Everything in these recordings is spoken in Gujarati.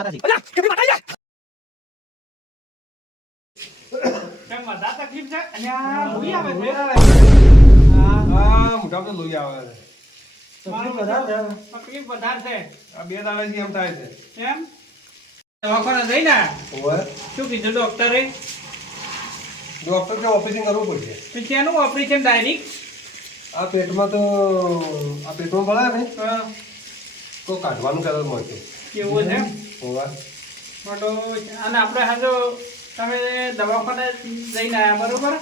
માતાજી અલા કેવી માતાજી કેમ મજા તકલીફ છે અને આ લોહી આવે છે હા મોટા તો લોહી આવે છે તકલીફ વધારે છે આ બે દાડાથી એમ થાય છે એમ દવાખાને જઈને ઓવે શું કીધું ડોક્ટરે ડોક્ટર કે ઓપરેશન કરવું પડશે પછી શેનું ઓપરેશન ડાયરેક્ટ આ પેટમાં તો આ પેટમાં ભળાય ને તો કાઢવાનું કરવું મળશે કેવું છે ઓવે મોટો અને આપણે હાજો તમે દવાખાને જઈને આવ્યા બરોબર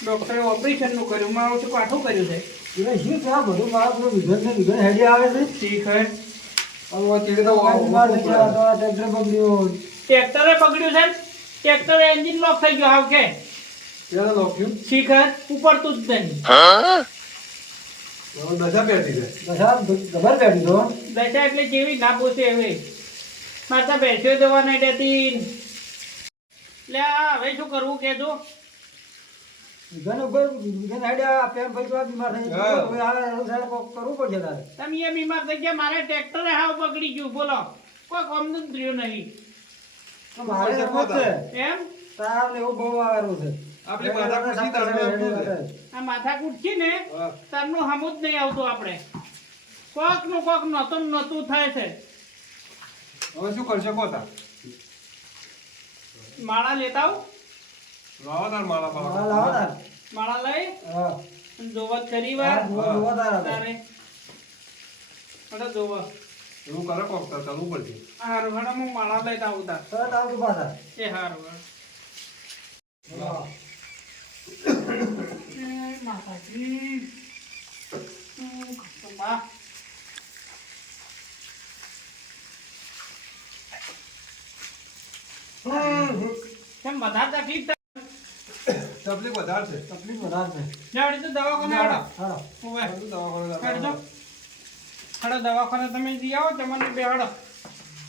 ડોક્ટરે ઓપરેશનનું કર્યું મારું તો કાઠું કર્યું છે એટલે શું છે આ બધું મારા પેલો વિઘન હેડી આવે છે ઠીક હે હવે ચીડે તો ટ્રેક્ટર બગડ્યું ટ્રેક્ટરે બગડ્યું છે ટ્રેક્ટર એન્જિન લોક થઈ ગયો હાવ કે પેલા લોક્યું ઠીક હે ઉપડતું જ નહીં દશા પેટી છે દશા ગબર બેઠી તો દશા એટલે જેવી ના પૂછે એવી માતા બેસ્યો જવા નહીં દેતી એટલે આ હવે શું કરવું કેજો વિઘન ઉપર વિઘન હેડ્યા પેમ ભાઈ બીમાર થઈ ગયો હવે આ સાહેબ કરવું પડશે તારે તમે એ બીમાર થઈ ગયા મારે ટ્રેક્ટરે હાવ બગડી ગયું બોલો કોઈ કામ જ રહ્યું નહીં તો મારે એમ જ છે એમ તાવ ને એવું બહુ આવેલું છે આપણી માથા ખુશી તારનું એમનું છે આ માથાકૂટ છે ને હા. તારનું હમું જ નહીં આવતું આપણે કોક નહોતું નહોતું થાય છે હવે શું કરશે કોતા માળા લેતા આવું લાવો તાર માળા હા, પાવા લાવો તાર. માળા લઈ હા જોવા ખરી હા, વાર જોવા તારા તારે અરે જોવા એવું કરે કોક તાર કરવું પડશે હારું હારું હું માળા લઈ આવું તાર તરત આવતું પાછા એ હારું હા. માતાજી બા કેમ બધા તકલીફ તકલીફ વધારે છે તકલીફ વધારે છે જાવડી તો દવાખાને આવો હા ઓવે બધું દવાખાને હેડજો જવાનું. હડો દવાખાને તમે જઈ આવો તમને બે હડો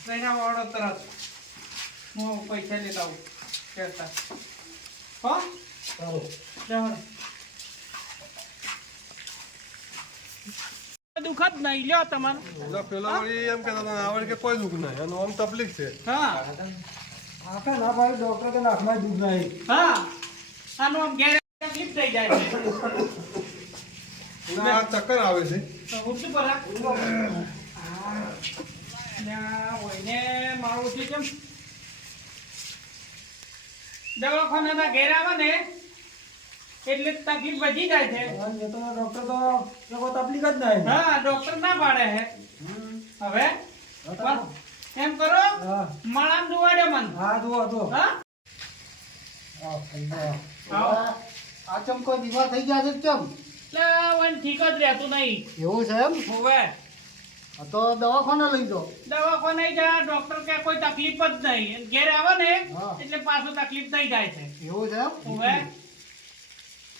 લઈને આવો હડો તરત હું પૈસા લેતા આવું કહેતા હો સારું જાવ દુઃખ જ નહીં લ્યો તમારું ઓલા પેલા વળી એમ કહેતા હતા, આવડે કે કોઈ દુઃખ નહીં એનું આમ તકલીફ છે હા આખા ના પાડે ડોક્ટર કે નાખમાં દુઃખ નહીં હા આનું આમ ઘેર તકલીફ થઈ જાય છે એને આ ચક્કર આવે છે તો હું શું કરા હોયને મારું છે કેમ દવાખાનાના ઘેર આવે ને એટલે તકલીફ વધી જાય છે અને એ તો ડોક્ટર તો એ કોઈ તકલીફ જ નહીં હા ડોક્ટર ના પાડે છે હવે પણ એમ કરો હા માળામ દુવાડ્યો મન હા જુઓ જુઓ હા આવો આ ચમકો બીમાર થઈ ગયા છે કેમ એટલે વન ઠીક જ રહેતું નહીં એવું છે એમ હોવે તો દવાખાને લઈ જાઓ દવાખાને જા ડોક્ટર કે કોઈ તકલીફ જ નહીં ઘેર આવે ને હા. એટલે પાછું તકલીફ થઈ જાય છે એવું છે એમ હોવે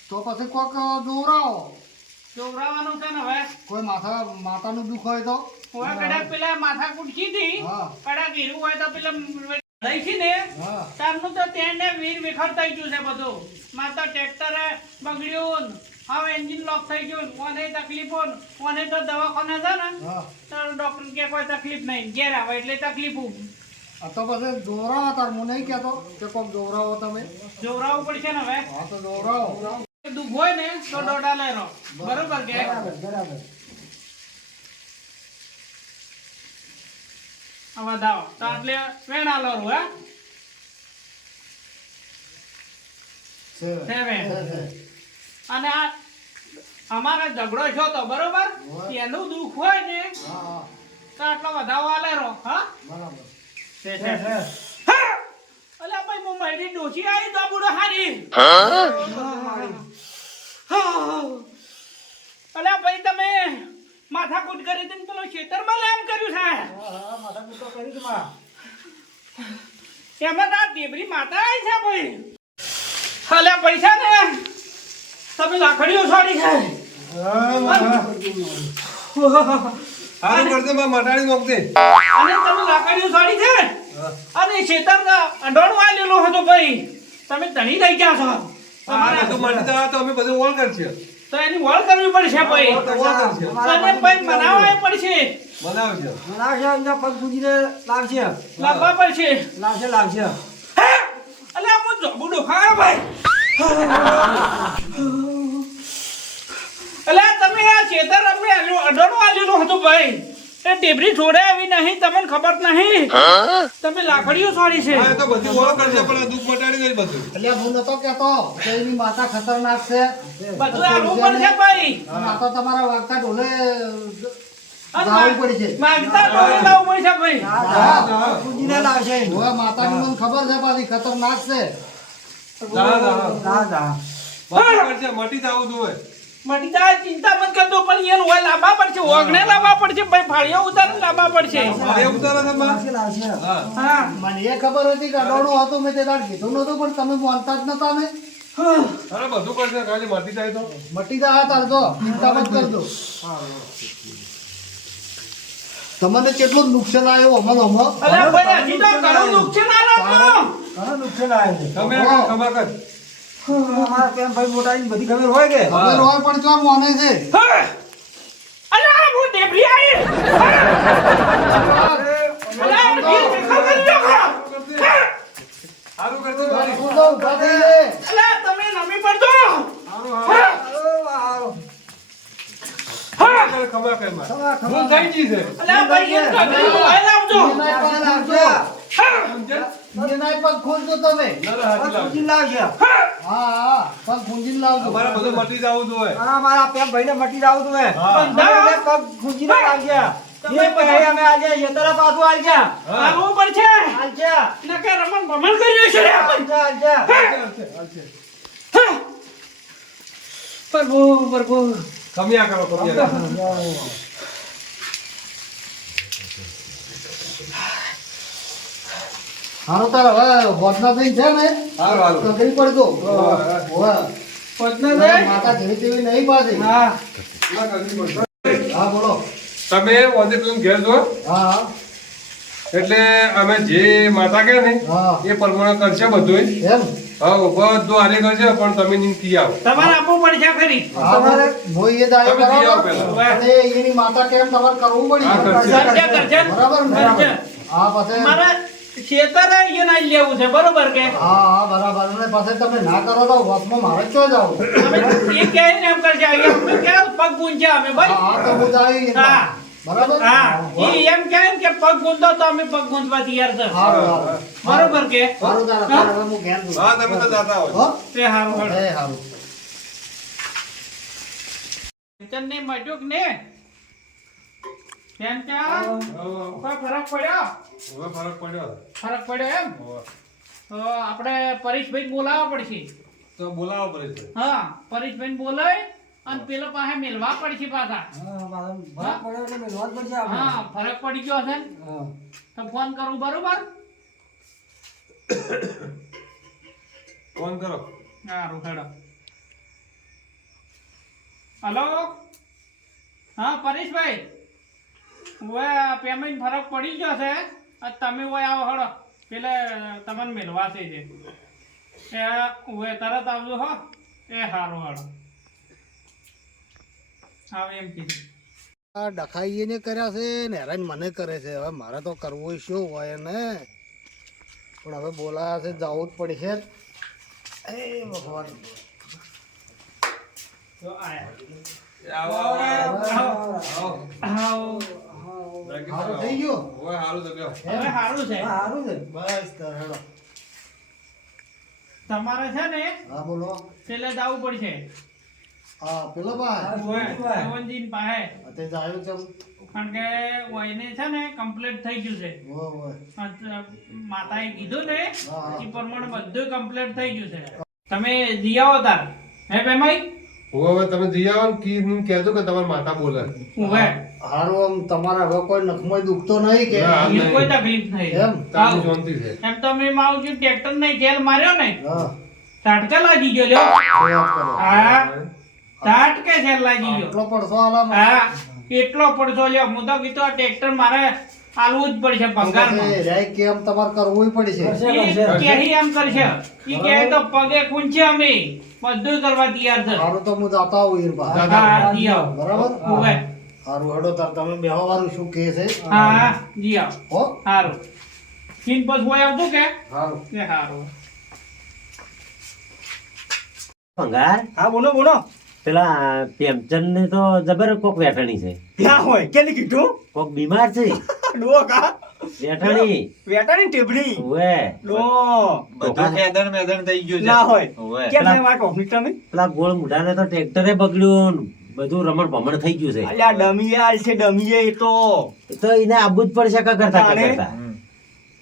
તો પછી કોક દોરાવો જોવરાવાનું છે ને હવે કોઈ માથાનું દુખ હોય તો હોવે કદાચ પેલા માથા કુટકી હતી હા. કદાચ હીરું હોય તો પેલા લઈ છે ને હા તારનું તો તેને વીર વિખર થઈ ગયું છે બધું માં તો ટ્રેક્ટરે બગડ્યું હવે એન્જિન લોક થઈ ગયું મને તકલીફો મને તો દવાખાને છે ને હા તો ડોક્ટર કે કોઈ તકલીફ નહીં ઘેર આવે એટલે તકલીફ આ તો પછી દોરાવો તાર હું નહીં કહેતો કે કોક દોરાવો તમે જોવરાવું પડશે ને હવે હા તો દોરાવો દુઃખ હોય ને તો દોડા લઈ રહો બરોબર કે બરાબર બરાબર હવે દાવો તો એટલે વેણા લો હે છે સેવે છે. અને આ અમારે ઝઘડો છો તો બરોબર એનું દુઃખ હોય ને હા હા તો આટલો વધાવો આલે રહો હા બરાબર છે છે છે અલ્યા ભાઈ હું મારી ડોશી આવી તો બુડો હારી અલ્યા ભાઈ તમે માથાકૂટ કરી હતી ને પેલો ખેતરમાં લેમ કર્યું છે હા માથા કૂટો કરી દે માં એમાં તો આ દેબરી માતા આવી છે ભાઈ અલ્યા પૈસા ને તમે લાકડીઓ છોડી છે હારું કરજે માં મટાડી નોખજે અને તમે લાકડીઓ છોડી છે અને ખેતરમાં અંડોણું આલેલું હતું ભાઈ તમે ધણી લઈ ગયા છો હા બધું મટી જાય તો અમે બધું ઓલ કરશે તો એની વળ કરવી પડશે ભાઈ વળ કરશે. અને ભાઈ મનાવવા પડશે બનાવજો. લાવશે એમના પગ પૂજીને લાવશે લાવવા પડશે લાવશે હે અલે આ મો બુડો હા ભાઈ અલે તમે આ ચેતર અમે અડણો આલેલું હતું ભાઈ એ ટેબરી છોડે આવી નહીં તમને ખબર નહીં તમે લાકડીઓ છોડી છે હા, એ તો બધી વળ કરશે પણ આ દુઃખ મટાડી દઈશ બધું. એટલે હું નતો કેતો કે એની માતા ખતરનાક છે બધું આવું પડશે ભાઈ માતા તમારા વાગતા ઢોલે અને જાવું પડશે માગતા ડોલે લાવવું પડશે ભાઈ હા. પૂજીને લાવશે હવે માતાની મને ખબર છે પાછી ખતરનાક છે મટી કરશે, મટી જ આવું જોઈએ. મટી જાય ચિંતા મત કરતો પણ એનું હોય લાવવા પડશે ઓગણે લાવવા પડશે ભાઈ ફાળિયા ઉતારે લાવવા પડશે મારે એવું તારે છે, બા? લાવશે હા. હા મને એ ખબર હતી કે અડોણું હતું મેં તે દાડ કીધું નતું પણ તમે માનતા જ નતા ને અરે બધું કરશે, ખાલી મટી જાય તો. મટી જાય તાર તો ચિંતા મત કરજો તમને કેટલું નુકસાન આવ્યું અમલ અમલ અલે ભાઈ હજી તો ઘણું નુકસાન આલો ઘણું નુકસાન આવે છે તમે આ ખમા કર. અમારા પેન ભાઈ મોટા ની બધી ખબર હોય કે ખબર હોય પણ ક્યાં મોને છે અલે આ હું ડેબરી આવી અલે આ વીર દેખાવ કરી લો સારું કરશે, ભાઈ. શું તો ઊભા થઈ રે. અલે તમે નમી પડજો ખમા કર, ખમા કર, માં. ભૂલ થઈ ગઈ છે. અલે ભાઈ એમ તો ઘણું હોય લાવજો એનાય પગ ખોલજો. એનાય પગ ખોલજો તમે ના, ના, હાચી લાવજો. પૂજી લાવશે હા પગ ખૂંજીને લાવજો અમારે બધું મટી જવું જોઈએ. હા મારા પેન ભાઈને મટી જાવ તું હા. મને પગ પૂજીને લાવશે એ પહેરી અમે આજે યતરા પાછું આલશે આલવું પડશે આલશે નકે રમણ ભમણ કર્યું છે રે આપણે. આલશે હાલશે, હાલશે. પ્રભુ પ્રભુ ખમ્યા કરો, ખમ્યા કરો. હારો તાર હવે વોટના થઈ છે ને હારું, હારું. તકલીફ પડતો હોવે. પદના દે માતા જેવી તેવી નહીં પાછી હા ના, કરવી પડશે. હા બોલો તમે વાંધે પેલું ઘેર જો હા હા એટલે અમે જે માતા કહે ને હા. એ પ્રમાણે કરશે બધું. એમ હા, બધું આને કરશે પણ તમે નીકળી આવો. તમારે આપવું પડશે ખરી હા તમારે મોઈ એ દાડે તમે જઈ આવો બરાબર પહેલા. અને એની માતા કેમ તમારે કરવું હા, પડી કરશે. કરજે કરજે બરાબર ને કરજે. હા પછી મારે ખેતર એ ના લેવું છે બરોબર કે હા હા બરાબર અને પછી તમે ના કરો તો વસમાં મારે ચો જાવ અમે એ કહે ને એમ કરશે અમે કે પગ ગુંજ્યા અમે ભાઈ હા તો હું જાઈ હા. બરાબર હા એ એમ કહે ને કે પગ ગુંજો તો અમે પગ ગુંજવા તૈયાર છે હારું હારું બરોબર કે હારું તારા હવે હું ઘેર જઉં. હા, તમે તો જાતા હોય. હો તે હારું હારું એ હારું ખેતર ને મટ્યો કે ને કેમ ત્યાં કોઈ ફરક પડ્યો હવે ફરક પડ્યો. ફરક પડ્યો એમ તો આપણે પરેશભાઈ બોલાવવા પડશે તો બોલાવો પડે. હા પરેશભાઈ બોલાય અને પેલો પાસે મેલવા પડશે પાછા હા મારા ભરત પડ્યો એટલે મેલવા જ પડશે આપણે હા ફરક પડી ગયો છે હા તો ફોન કરું બરોબર ફોન કરો. સારું હેડો હલો હા પરેશભાઈ હવે પેમેન્ટ ફરક પડી ગયો છે આ તમે હોય આવો હળો પેલે તમને મેળવા છે એ હવે તરત આવજો હો એ સારું હળો આવે એમ કીધું આ ડખાઈએ ને કર્યા છે ને હેરાન મને કરે છે હવે મારે તો કરવું શું હોય ને પણ હવે બોલાયા છે જવું જ પડશે એ ભગવાન તો આયા આવો, આવો, આવો. આવો. સારું થઈ ગયું હવે સારું તો કહેવાય. હવે સારું છે હા સારું છે બસ તો હેડો તમારે છે ને હા બોલો પેલે જવું પડશે હા પેલો ભાઈ પવનજી પાસે તે જાયું છે કારણ કે વયને છે ને કમ્પ્લીટ થઈ ગયું છે માતાએ કીધું ને હા. એ પ્રમાણે બધું કમ્પ્લીટ થઈ ગયું છે તમે જઈ આવો તાર હે પેમાઈ હવે તમે જઈ આવો ને કહેજો કે તમારી માતા બોલે. ઉભે હારું આમ તમારે હવે કોઈ નખમાં દુખતો નહીં કે ના. એ કોઈ તકલીફ નહીં એમ? તારી શાંતિ છે. એમ તમે માવજી ટ્રેક્ટર નહીં ખેલ માર્યો ને હા ઝાટકા લાગી ગયો લ્યો તો વાત કરો હા ઝાટકે ખેલ લાગી ગયો આટલો પડશો આલા હા એટલો પડશો લ્યો હું તો કીધું આ ટ્રેક્ટર મારે આલવું જ પડશે ભંગારમાં. રે કેમ તમારે કરવું પડશે. ઈ કેહી એમ કરશે. ઈ કહે તો પગે ખૂંચે અમે બધું કરવા તૈયાર છે. સારું તો હું જાતા આવું ઈરબા. હા, જી આવો. બરાબર હોવે. સારું હેડો તાર તમે બેહવા વાળું શું કહે છે હા, જી આવો. હો સારું. ચીન બસ હોય આવતું કે સારું એ સારું. ભંગાર હા બોલો બોલો પેલા પ્રેમચંદ ને તો જબર કોક વેઠાણી છે. ક્યાં હોય કેને કીધું કોક બીમાર છે ડોકા વેઠાણી. વેટાની ટેબડી ઓવે ડો બધું ખેદણ મેદણ થઈ ગયું છે. ના હોય હોવે. કેમ નહીં વાત ઓફિસ તમે પેલા ગોળ મુઢાને તો ટ્રેક્ટરે બગડ્યું ને બધું રમણ ભમણ થઈ ગયું છે. અલ્યા ડમિયાલ છે ડમિયે એ તો તો એને આબુ જ પડશે કા કરતા કા કરતા.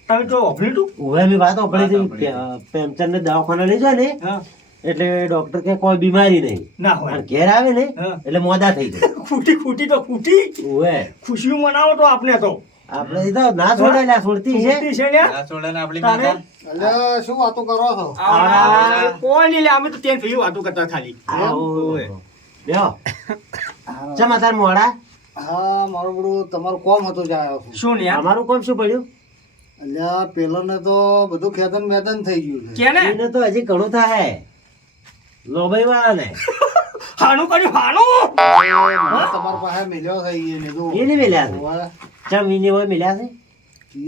તમે તો ઓફિસ તું ઓવે મેં વાત સાંભળી હતી પ્રેમચંદ ને દવાખાને લઈ જાય ને હા એટલે ડોક્ટર કે કોઈ બીમારી નહીં. ના હોય પણ ઘેર આવે ને હા. એટલે મોદા થઈ જાય. ખૂટી તો ખૂટી ઓવે ખુશી મનાવો તો આપને તો આપણે તો ના છોડે એટલે આ છોડતી છે. ખૂટી છે ને આ છોડે ને આપણી તારે? માતા. એટલે શું વાતો કરો છો આ કોઈ નહીં લે અમે તો ત્યાં ફરી વાતો કરતા ખાલી આવો. બેહો. ચમ અત્યારે મોડા હા મારું બધું તમારું કોમ હતું જ આવ્યો છું શું ને અમારું કોમ શું પડ્યું? એટલે પેલોને તો બધું ખેતન મેદન થઈ ગયું છે કે ને એને તો હજી ઘણું થાય લોભાઈ વાળા ને હાનું કર્યું હાનું મને તમારા પાસે મેલ્યો થઈ ગયો ને જો એને મેલ્યા છે. હવે ચમ એને હોય મિલ્યા છે.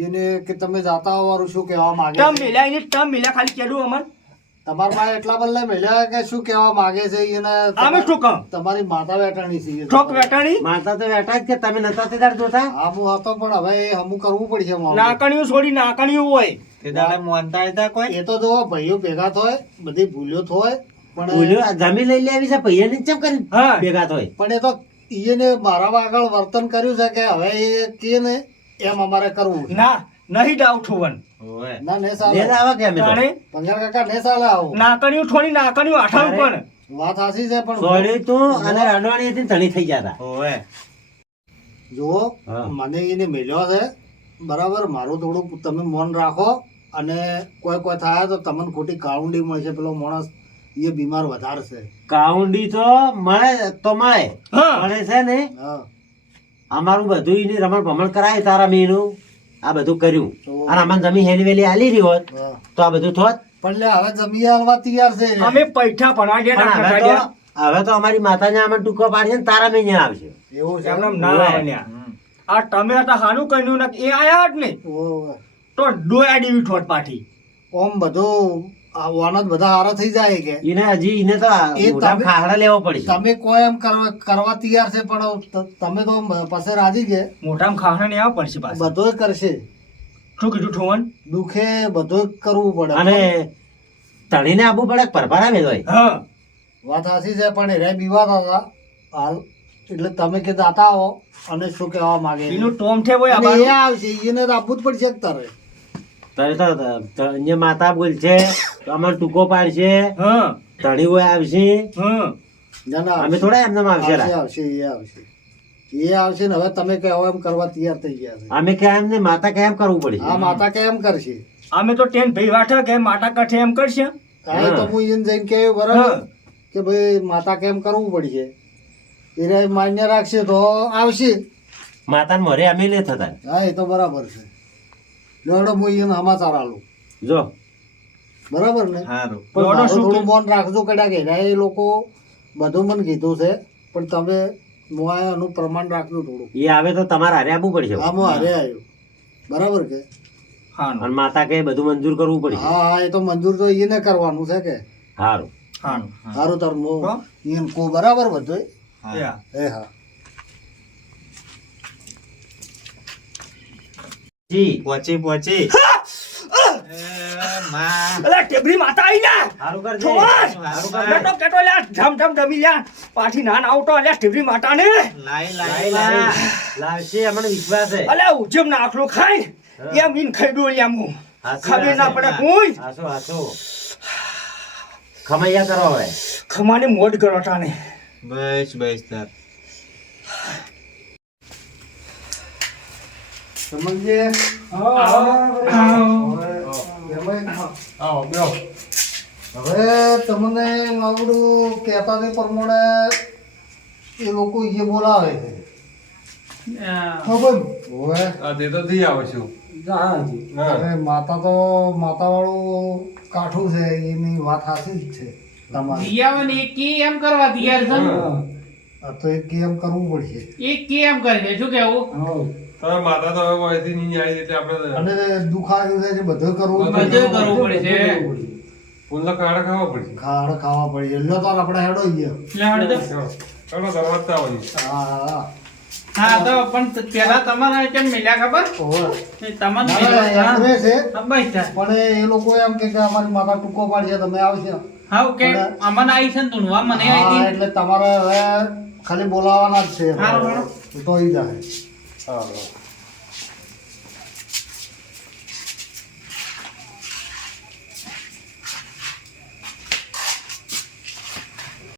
એને કે તમે જાતા હોવાનું શું કહેવા માંગે ટમ છે મિલ્યા એને ટમ મિલ્યા ખાલી કેડું અમર તમારા પાસે એટલા બદલે મેલ્યા કે શું કહેવા માંગે છે એને અમે શું કહું તમારી માતા વેટાણી છે ઠોક વેટાણી મારતા તો બેઠા જ કે તમે નતા તે દાડ જોતા. હા હું હતો પણ હવે એ હમું કરવું પડશે મારું. નાકણીઓ છોડી નાકણીઓ હોય તે દાડે મોનતા હતા કોઈ એ તો જો ભાઈઓ ભેગા થાય બધી ભૂલ્યો થાય પણ ભૂલ્યો આ જમીન લઈ લેવી છે પૈયા ની ચમ કરી હા. ભેગા થોય. પણ એ તો એને મારા આગળ વર્તન કર્યું છે કે હવે એ કે ને એમ અમારે કરવું છે. ના નહીં ડાઉટ હોવન હોવે. ના ને લે સાલે જ આવા કે અમે તો. તાણે પંદર કાકા ને સાલે આવો નાકણીઓ થોડી નાકણીઓ આઠાણ પણ વાત સાચી છે પણ સોળ્યું તું અને રડવાણી હતી ને ધણી થઈ જતા. હોવે. જુઓ હા. મને એને મેલ્યો છે બરાબર મારું થોડુંક તમે મન રાખો અને કોઈ થાય તો તમને ખોટી કાઉન્ડી મળશે પેલો માણસ એ બીમાર વધારે છે કાઉન્ડી તો મળે તો મળે હા. મળે છે ને હા અમારું બધું એને રમણ ભમણ કરાય તારા મેનું આ બધું કર્યું તો- અને અમને જમી હેલી વેલી આલી રહી હોત હા. તો આ બધું થોત. પણ લે હવે જમી હાલવા તૈયાર છે અમે પૈઠા ભણવા ગયા પણ તા હવે તો હવે તો અમારી માતાને આમાં ટૂંકો પાડશે ને તારા મેં આવશે. એવું છે એમને એમ? ના હોવે. આવે ન્યા. આ તમે હતા હાનું કહ્યું ને એ આયા જ નહીં ઓવે. તો ડોયા દેવી ઠોટ પાઠી ઓમ બધું આ વાનત બધા હારા થઈ જાય કે એને હજી એને તો આ એ મોઢામાં તમે- ખાહડા લેવો પડશે. તમે કોઈ એમ કરવા તૈયાર છે પણ તમે તો પાસે રાજી કે મોઢામાં ખાહડા ને આવ પડશે પાછું બધો કરશે શું કીધું ઠોવન દુખે બધું કરવું પડે અને તણીને આબુ પડે કે પરભારા મેળવાય. હા વાત સાચી છે પણ એ બીવાતા હતા હાલ એટલે તમે કે દાતા આવો અને શું કહેવા માંગે છે. એનું ટોમ છે હોય અને એ આબાનું. આવશે એને તો આપવું જ પડશે જ તારે તારે તો અહીંયા માતા બોલશે તો અમારે ટૂંકો પાડશે હા ધણી હોય આવશે. હા ના, ના, અમે થોડા એમને આવશે આવશે આવશે એ આવશે ને હવે તમે કહેવો એમ કરવા તૈયાર થઈ ગયા છે અમે કેમ ને માતા કેમ કરવું પડશે. આ માતા કેમ કરશે અમે તો ટેન ભાઈ વાઠા કે માટા કાઠે એમ કરશે હા એ તો હું એને જઈને કહ્યું બરાબર હા. કે ભાઈ માતા કેમ કરવું પડશે એને માન્ય રાખશે તો આવશે માતાને મરે અમે લે થતા. હા એ તો બરાબર છે લેવડો હું એને સમાચાર આલું જો બરાબર ને હારું. પણ લેવડો મારું શું થોડું મન રાખજો કદાચ કે એ લોકો બધું મને કીધું છે પણ તમે મોય એનું પ્રમાણ રાખજો થોડું એ આવે તો તમારે હારે આવવું પડશે. હા હું હારે આવ્યો બરાબર કે હા અને માતા કે બધું મંજૂર કરવું પડશે. હા હા એ તો મંજૂર તો એને કરવાનું છે કે સારું. હા સારું તાર હો? એને કો બરાબર બધું હા. એ હા જી પહોંચી પહોંચી. એ માં. અલા ટેબરી માતા આઈ ના સારું કરજે. ઠોવન! સારું કરજે. કેટો કેટો લ્યા ઢમ ઢમ ડમી લ્યા પાછી ના આવતો અલ્યા ટેબરી માતા ને લાઈ લાય, લાઈ લાય. લાઈ. લાવશે અમને વિશ્વાસ છે. અલ્યા ઉજમ ના આખલો ખાઈ હા. એમ ઈન ખાઈ ડો લ્યા મુ હાચી ખબર વાત ના છે. પડે કોઈ હાચું, હાચું. ખમૈયા કરો હવે. ખમાને મોડ કરો તાને બસ બસ તાર. સમજે હવે તમને મારું કહેતા તે પ્રમાણે એ લોકો એ બોલાવે છે ખબર ઓવે આ તે તો થી આવશું જા હાજી. હા અરે માતા વાળું કાઠું છે એની વાત સાચી જ છે તમારી દિયાવન એ કે એમ કરવા તૈયાર છે ને. હા. આ તો એક કેમ કરવું પડશે એ કે એમ કરે છે શું કેવું હઉ. તમે માતા તો હવે અહીંથી નહીં આવી એટલે આપણે અને દુખાયું છે જે બધું કરવું બધું પડશે. કરવું પડશે ફૂલના ખાડા ખાવા પડશે ખાડ ખાવા પડશે એટલે તો આપણે હેડો ગયા લે હળો તો. ચાલો દરવાજ આવવાની હા હા હા તો પણ પેલા તમારે કેમ મિલ્યા ખબર ઓવે એ તમને ના, મિલ્યા એમ રહે છે હા, બસ તાર. પણ એ લોકો એમ કે અમારી માતા ટૂંકો પાડશે તમે આવશે હાઉ કે અમને આવી છે ને ધૂણવા મને હા, આવી હતી એટલે તમારે હવે ખાલી બોલાવાના જ છે હારું, હારું. તો ઈ જાય હા